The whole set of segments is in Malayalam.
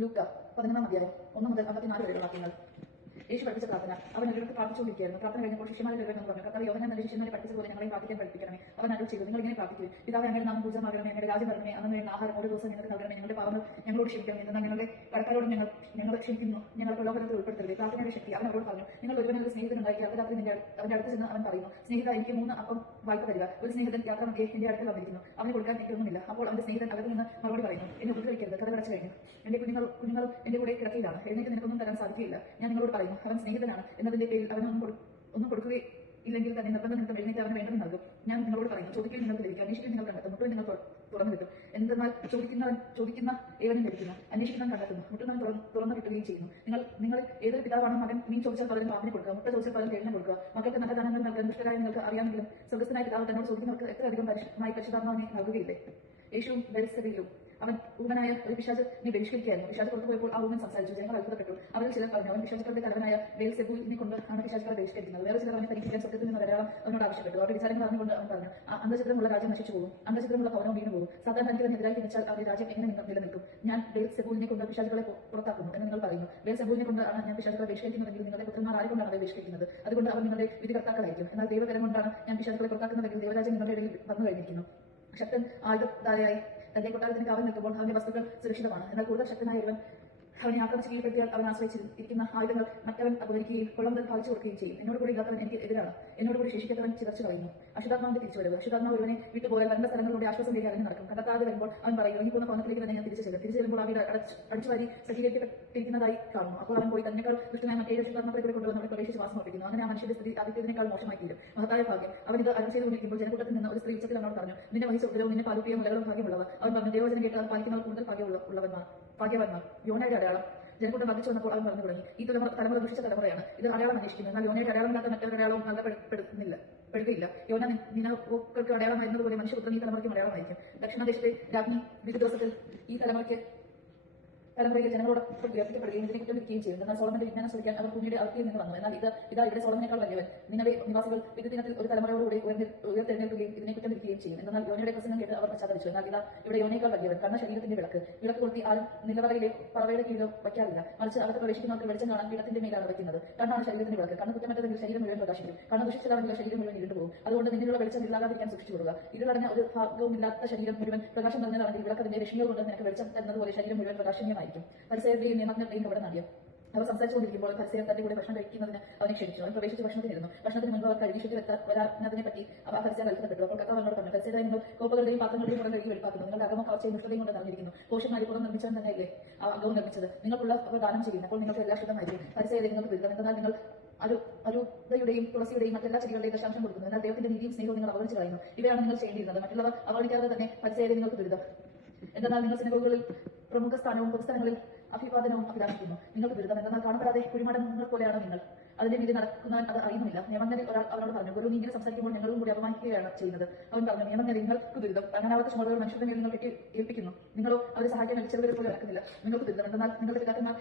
ലൂക്ക 11-ാം അധ്യായം 1 മുതൽ 54 വരെയുള്ള വാക്യങ്ങൾ. യേശു പഠിപ്പിച്ച പ്രാർത്ഥന. അവൻ അവരോട് പ്രാർത്ഥിച്ചുകൊണ്ടിരിക്കുകയായിരുന്നു. പ്രാർത്ഥന കഴിഞ്ഞപ്പോൾ ശിഷ്യന്മാരുടെ ഇടയിൽ പറഞ്ഞു, കർത്താവേ, യോഹന്നാൻ തന്റെ ശിഷ്യന്മാരെ പഠിപ്പിച്ചതുപോലെ ഞങ്ങളെയും പ്രാർത്ഥിക്കാൻ പഠിപ്പിക്കണമേ. അവൻ അരുൾ ചെയ്തു, നിങ്ങൾ ഇങ്ങനെ പ്രാർത്ഥിക്കുവിൻ: പിതാവേ, അങ്ങയുടെ നാമം പൂജിതമാകണമേ, അങ്ങയുടെ രാജ്യം വരണമേ, അന്ന് വേണ്ട ആഹാരം ഓരോ ദിവസം ഞങ്ങൾക്ക് നൽകണമേ. ഞങ്ങളുടെ പാപങ്ങൾ ഞങ്ങളോട് ക്ഷമിക്കണമേ, എന്നാൽ ഞങ്ങളുടെ കടക്കാരോട് ഞങ്ങൾ ക്ഷമിക്കുന്നു. ഞങ്ങൾ പ്രലോഭനത്തിൽ ഉൾപ്പെടുത്തരുത്. പ്രാർത്ഥനയുടെ ശക്തി. അവൻ അവരോട് പറഞ്ഞു, നിങ്ങൾ ഒരുവനൊരു സ്നേഹിതനുണ്ടാക്കി അർദ്ധരാത്രി അവന്റെ അടുത്ത് ചെന്ന് അവൻ പറയുന്നു, സ്നേഹിത, എനിക്ക് 3 അപ്പം വായ്പ തരിക. ഒരു സ്നേഹിതൻ യാത്ര മധ്യേ എന്റെ അടുത്ത് വന്നിരിക്കുന്നു, അവന് കൊടുക്കാൻ എനിക്കൊന്നുമില്ല. അപ്പോൾ അവന്റെ സ്നേഹിതൻ അകത്ത് നിന്ന് മറുപടി പറയുന്നു, എന്നെ ഉപദ്രവിക്കരുത്, കഥ അടച്ചു കഴിഞ്ഞു. എന്റെ കുഞ്ഞുങ്ങൾ എന്റെ കൂടെ കിടക്കയിലാണ്, എഴുന്നേറ്റ് നിനക്കൊന്നും തരാൻ സാധിക്കില്ല. ഞാൻ നിങ്ങളോട് പറയുന്നു, അവൻ സ്നേഹിതനാണ് എന്നതിന്റെ പേരിൽ അവനൊന്നും കൊടുക്കുകയില്ലെങ്കിൽ തന്നെ നിർബന്ധം നിമിത്തം എഴുന്നേറ്റ് അവന് വേണ്ടത് നൽകും. ഞാൻ നിങ്ങളോട് പറയുന്നു, ചോദിക്കുകയും നിങ്ങൾക്ക് ലഭിക്കും, അന്വേഷിക്കുകയും നിങ്ങൾ കണ്ടെത്തും, മുട്ടുകയും നിങ്ങൾ തുറന്നു കിട്ടും. എന്തെന്നാൽ ചോദിക്കുന്ന ഏവനും ലഭിക്കുന്നു, അന്വേഷിക്കുന്നവൻ കണ്ടെത്തുന്നു, മുട്ടുന്നവൻ തുറന്നു കിട്ടുകയും ചെയ്യുന്നു. നിങ്ങൾ ഏതൊരു പിതാവാണ് മകൻ മീൻ ചോദിച്ചാൽ പലരും പാമ്പിന് കൊടുക്കുക, മുട്ട ചോദിച്ചാൽ പലരും കേളിന് കൊടുക്കുക? മക്കൾക്ക് നല്ല ദാനങ്ങൾ നൽകാൻ ദുഷ്ടരായ നിങ്ങൾക്ക് അറിയാമെങ്കിലും സ്വർഗ്ഗസ്ഥനായ പിതാവ് തന്നോട് ചോദിക്കുന്നവർക്ക് എത്രയധികം പരിശുദ്ധാത്മാവിനെ നൽകുകയില്ലേ? യേശുവും ബെൽസെബൂലും അവൻ ഊമനായ ഒരു പിശാചിനെ ബഹിഷ്കരിക്കുകയായിരുന്നു. പിശാച് പുറത്തു പോയപ്പോൾ ആ ഊമൻ സംസാരിച്ചു. ജനങ്ങൾ അത്ഭുതപ്പെട്ടു. അവരിൽ ചിലർ പറഞ്ഞു, അവൻ പിശാചുക്കളുടെ തലവനായ ബെൽസെബൂലിനെ കൊണ്ട് ആണ് പിശാചുക്കളെ ബഹിഷ്കരിക്കുന്നത്. വേറെ ചിലർ അവനെ പരീക്ഷിക്കാൻ സ്വർഗ്ഗത്തിൽ നിന്ന് വരാൻ അവനോട് ആവശ്യപ്പെട്ടു. അവരുടെ വിചാരങ്ങൾ അറിഞ്ഞുകൊണ്ട് അവൻ പറഞ്ഞു, അന്ധചിത്രമുള്ള രാജ്യം നശിച്ചു പോകും, അന്ധചിത്രമുള്ള ഭവനം വീണു പോകും. സാധാരണ തനിക്ക് തന്നെ എതിരായി തിരിച്ചാൽ അവരുടെ രാജ്യം എങ്ങനെ നിലനിൽക്കും? ഞാൻ ബെൽസെബൂലിനെ കൊണ്ട് പിശാചുക്കളെ പുറത്താക്കുന്നു എന്ന് നിങ്ങൾ പറയുന്നു. ബെൽസെബൂലിനെ കൊണ്ട് ആണ് ഞാൻ പിശാചുക്കളെ ബഹിഷ്കരിക്കുന്നതെങ്കിൽ നിങ്ങളുടെ പുത്രന്മാർ ആരെക്കൊണ്ടാണ് അവരെ ബഹിഷ്കരിക്കുന്നത്? അതുകൊണ്ട് അവർ നിങ്ങളുടെ വിധികർത്താക്കളായിരിക്കും. എന്നാൽ ദൈവകരം കൊണ്ടാണ് ഞാൻ പിശാചുക്കളെ പുറത്താക്കുന്നതെങ്കിൽ ദൈവരാജ്യം നിങ്ങളുടെ ഇടയിൽ വന്നു കഴിഞ്ഞിരിക്കുന്നു. ശക്തൻ ആയുധധാരിയായി തന്റെ കൊട്ടാരത്തിന് കാവൽ നിൽക്കുമ്പോൾ അവന്റെ വസ്തുക്കൾ സുരക്ഷിതമാണ്. എന്നാൽ കൂടുതൽ ശക്തനായ ഒരുവൻ അവനെ ആക്രമിച്ച് കീഴ്പ്പെടുത്തിയാൽ അവൻ ആശ്രയിച്ചിരിക്കുന്ന ആയുധങ്ങൾ മറ്റവൻ അപകരിക്കുകയും കൊള്ളം മുതൽ പാലിച്ചു കൊടുക്കുകയും ചെയ്യും. എന്നോട് കൂടി ഇല്ലാത്തവൻ എനിക്ക് എതിരാണ്, എന്നോട് കൂടി ശേഷിക്കാത്തവൻ ചിതർച്ചു കളയുന്നു. അശുദ്ധാത്മാവിന്റെ തിരിച്ചുവരവ്. അശുദ്ധാത്മാവ് ഒരുവനെ വിട്ടുപോയാൽ വരേണ്ട സ്ഥലങ്ങളിലൂടെ ആശ്വാസം തേടി അലഞ്ഞു നടക്കും. കണ്ടെത്താതെ വരുമ്പോൾ അവൻ പറയും, ഇറങ്ങിപ്പോകുന്ന ഭവനത്തിലേക്ക് തന്നെ ഞാൻ തിരിച്ചു ചെല്ലുമ്പോൾ ആ വീട് അടിച്ചുവാരി സജ്ജീകരിക്കപ്പെട്ടിരിക്കുന്നതായി കാണും. അപ്പോൾ അവൻ പോയി തന്നെക്കാൾ ദുഷ്ടമായ മറ്റേഴ് അശുദ്ധാത്മാക്കളെ കൂടി കൊണ്ടുവന്ന് അവിടെ പ്രവേശിച്ച് വാസം അർപ്പിക്കുന്നു. അങ്ങനെ ആ മനുഷ്യന്റെ സ്ഥിതി ആദ്യത്തേതിനേക്കാൾ മോശമായി തീരും. മഹത്തായ ഭാഗ്യം. അവൻ ഇത് അരുൾ ചെയ്തുകൊണ്ടിരിക്കുമ്പോൾ ജനക്കൂട്ടത്തിൽ നിന്ന് ഒരു സ്ത്രീ ഉച്ചത്തിൽ അവനോട് പറഞ്ഞു, നിന്നെ വഹിച്ച ഉഗ്രവും നിന്നെ പാലിക്കുകയും മുലകളും ഭാഗ്യമുള്ളവർ. അവൻ പറഞ്ഞു, ദൈവവചനം കേട്ട് അത് പാലിക്കുന്നവർ കൂടുതൽ ഭാഗ്യവാന്മാർ. യോനയുടെ അടയാളം. ജനക്കൂട്ടം വർദ്ധിച്ചു വന്നപ്പോൾ അവൻ പറഞ്ഞു തുടങ്ങി, ഈ തലമുറ ദുഷിച്ച തലമുറയാണ്. ഇത് അടയാളം അന്വേഷിക്കുന്നു, എന്നാൽ യോനയുടെ അടയാളമില്ലാത്ത മറ്റൊരു അടയാളവും നൽകപ്പെടുകയില്ല. യോന നിനക്കൾക്ക് അടയാളമായിരുന്നതുപോലെ മനുഷ്യപുത്രൻ ഈ തലമുറയ്ക്കും അടയാളമായിരിക്കും. ദക്ഷിണദേശത്തെ രാജ്ഞി വിധി ദിവസത്തിൽ ഈ തലമുറയ്ക്ക് ജനങ്ങളോട് ഉയർത്തിക്കപ്പെടുകയും ഇതിനെ കുറ്റം വിധിക്കുകയും ചെയ്യും. എന്നാൽ സോളമന്റെ വിജ്ഞാനം ശ്രമിക്കാൻ അവർ ഭൂമിയുടെ അവധിയിൽ നിന്ന് വന്നു. എന്നാൽ ഇതാ ഇവിടെ സോളമനേക്കാൾ വലിയവൻ. നിങ്ങളുടെ നിവാസികൾ വിധദിനത്തിൽ ഒരു തലമുറയോടുകൂടി ഉയർത്തെഴുന്നേൽക്കുകയും ഇതിനെ കുറ്റം വിധിക്കുകയും ചെയ്യും. എന്നാൽ യോനയുടെ പ്രസംഗം കേട്ട് അവർ പശ്ചാത്തലിച്ചു. എന്നാൽ ഇതാ ഇവിടെ യോനേക്കാൾ വലിയവൻ. കണ്ണ ശരീരത്തിന്റെ വിളക്ക് കൊളുത്തി ആരും നിലവറയിലെ പറവയുടെ കീഴിലോ വയ്ക്കാറില്ല, മറിച്ച് അകത്ത് പ്രവേശിക്കുന്നവർക്ക് വെളിച്ചം കാണാൻ പീഠത്തിന്റെ മേലാണ് വയ്ക്കുന്നത്. കണ്ണാണ് ശരീരത്തിന്റെ വിളക്ക്. കണ്ണ് കുറ്റമറ്റതെങ്കിൽ ശരീരം മുഴുവൻ പ്രകാശിക്കും. കണ്ണ് ദുഷിച്ചതാണെങ്കിൽ ശരീരം മുഴുവൻ ഇരുണ്ടു പോകും. അതുകൊണ്ട് നിന്നിലുള്ള വെളിച്ചം ഇല്ലാതിരിക്കാൻ സൂക്ഷിച്ചു കൊടുക്കുക. ഇരുളടഞ്ഞ ഒരു ഭാഗവുമില്ലാത്ത ശരീരം മുഴുവൻ പ്രകാശം നിറഞ്ഞതാണെങ്കിൽ വിളക്കതിന്റെ രശ്മികൾ കൊണ്ട് നിനക്ക് വെളിച്ചം തരുന്നതുപോലെ ശരീരം മുഴുവൻ പ്രകാശനീയമായിരിക്കും. പരിസരത്തെയും നിയമജ്ഞരുടെയും കപട നാട്യം. അവർ സംസാരിച്ചുകൊണ്ടിരിക്കുമ്പോൾ പരിസരം തന്റെ കൂടെ ഭക്ഷണം കഴിക്കുന്നതിന് അവനെ ക്ഷണിച്ചു. അവൻ പ്രവേശിച്ച് ഭക്ഷണത്തിനിരുന്നു. ഭക്ഷണത്തിന് മുൻപ് അവർ കഴുകി ശുദ്ധി വരാനതിനെ പറ്റി പരിസരം അത്ഭുതപ്പെട്ടു. അപ്പോൾ കർത്താവ് അവനോട് പറഞ്ഞു, പരിസരമായി നിങ്ങൾ കോപ്പകളുടെയും പാത്രങ്ങളുടെയും പുറം കഴുകി വെളിപ്പാക്കുന്നു. നിങ്ങളുടെ അകമോ കവർച്ചയും ദുഷ്ടതയും കൊണ്ട് നിറഞ്ഞിരിക്കുന്നു. കോശം അരിപ്പുറം നിർമ്മിച്ചവൻ തന്നെയല്ലേ ആ അകവും നിർമ്മിച്ചത്? നിങ്ങൾക്കുള്ള ദാനം ചെയ്യുന്നു, അപ്പോൾ നിങ്ങൾക്ക് എല്ലാ ശുദ്ധമായിരിക്കും. പരിസരം നിങ്ങൾക്ക് ബിരുദം. എന്നാൽ നിങ്ങൾ അരുതയുടെയും തുളസിയുടെയും മറ്റെല്ലാ ചെടികളുടെയും ദശാംശം കൊടുക്കുന്നു. എന്നാൽ ദൈവത്തിന്റെ നീതിയും സ്നേഹവും നിങ്ങൾ അവഗണിച്ചു കളയുന്നു. ഇവയാണ് നിങ്ങൾ ചെയ്യേണ്ടിയിരുന്നത്. മറ്റുള്ളവർ അവഗണിക്കാതെ തന്നെ പരിസരം നിങ്ങൾക്ക് ബിരുദം. എന്നാൽ നിങ്ങൾ സിനഗോഗുകളിൽ പ്രമുഖ സ്ഥാനവും പൊതുസ്ഥലങ്ങളിൽ അഭിവാദനവും അഭിലാഷിക്കുന്നു. നിങ്ങൾക്ക് ബിരുദം. എന്നാൽ കാണപ്പെടാതെ കുഴിമാടങ്ങൾ പോലെയാണ് നിങ്ങൾ. അതിന്റെ മീതി നടക്കുന്നവൻ അത് അറിയുന്നില്ല. നിയമജ്ഞരിൽ ഒരാൾ അവനോട് പറഞ്ഞു, ഗുരു, നീ ഇങ്ങനെ സംസാരിക്കുമ്പോൾ ഞങ്ങളും കൂടി അപമാനിക്കുകയാണ് ചെയ്യുന്നത്. അവൻ പറഞ്ഞു, നിയമജ്ഞർ, നിങ്ങൾക്ക് ബിരുദം. അങ്ങനാവാത്ത ചുമതലകൾ മനുഷ്യരുടെ മേൽ നിങ്ങൾ ഏൽപ്പിക്കുന്നു. നിങ്ങളോ അവരെ സഹായിക്കാൻ ചെറുവരെ പോലെ നടക്കുന്നില്ല. നിങ്ങൾക്ക് ബിരുദം. എന്നാൽ നിങ്ങളുടെ പിതാക്കന്മാർ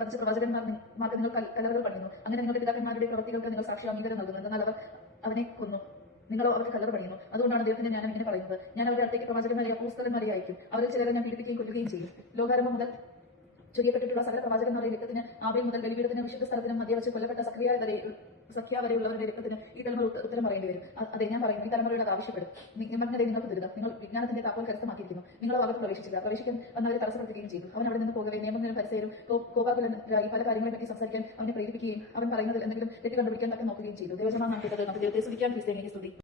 വധിച്ച പ്രവാചകന്മാർക്ക് നിങ്ങൾ കല്ലറകൾ പണിയുന്നു. അങ്ങനെ നിങ്ങളുടെ പിതാക്കന്മാരുടെ പ്രവൃത്തികൾക്ക് നിങ്ങൾ സാക്ഷി അംഗീകാരം നൽകുന്നു. എന്നാൽ അവർ അവനെ കൊന്നു, നിങ്ങളോ അവർക്ക് കല്ലറ പണിയുന്നു. അതുകൊണ്ടാണ് ദൈവത്തിന്റെ ജ്ഞാനം ഇങ്ങനെ പറയുന്നത്, ഞാൻ അവരുടെ അടുത്തേക്ക് പ്രവാചകന്മാരെ അപ്പോസ്തലന്മാരെ അയക്കും. അവരിൽ ചിലരെ ഞാൻ പീഡിപ്പിക്കുകയും കൊല്ലുകയും ചെയ്യും. ലോകാരംഭം മുതൽ ചൊരിയപ്പെട്ടിട്ടുള്ള സകല പ്രവാചകന്മാരുടെ രക്തത്തിന്, ആബേൽ മുതൽ ബലിപീഠത്തിന്, വിശുദ്ധ സ്ഥലത്തിനും മധ്യ വെച്ച് കൊല്ലപ്പെട്ട സഖ്യ വരെയുള്ളവരുടെ രക്തത്തിന് ഈ തലമുറ ഉത്തരം പറയേണ്ടി വരും. അതെ, ഞാൻ പറയുന്നു, ഈ തലമുറയുടെ ആവശ്യപ്പെടും. നിയമജ്ഞരെ നിങ്ങൾക്ക് ബിരുദം. നിങ്ങൾ വിജ്ഞാനത്തിന്റെ താക്കോൽ കരസ്ഥമാക്കിയിരിക്കുന്നു. നിങ്ങളോ അകത്ത് പ്രവേശിച്ചില്ല. പ്രവേശിക്കാൻ വന്നവരെ തടസ്സപ്പെടുത്തുകയും ചെയ്തു. അവൻ അവിടെ നിന്ന് പോകവേ നിയമജ്ഞരും പരിസരും കോപാകുലരായി പല കാര്യങ്ങളെ പറ്റി സംസാരിക്കാൻ അവനെ പ്രേരിപ്പിക്കുകയും അവൻ പറയുന്നതിൽ എന്തെങ്കിലും തെറ്റ് കണ്ടുപിടിക്കാൻ തക്ക നോക്കുകയും ചെയ്തു. ദൈവജനമാണ് നാം കേട്ടത്. നമുക്ക് ദൈവത്തെ സ്തുതിക്കാൻ, ക്രിസ്ത്യാനിയെ സ്തുതി.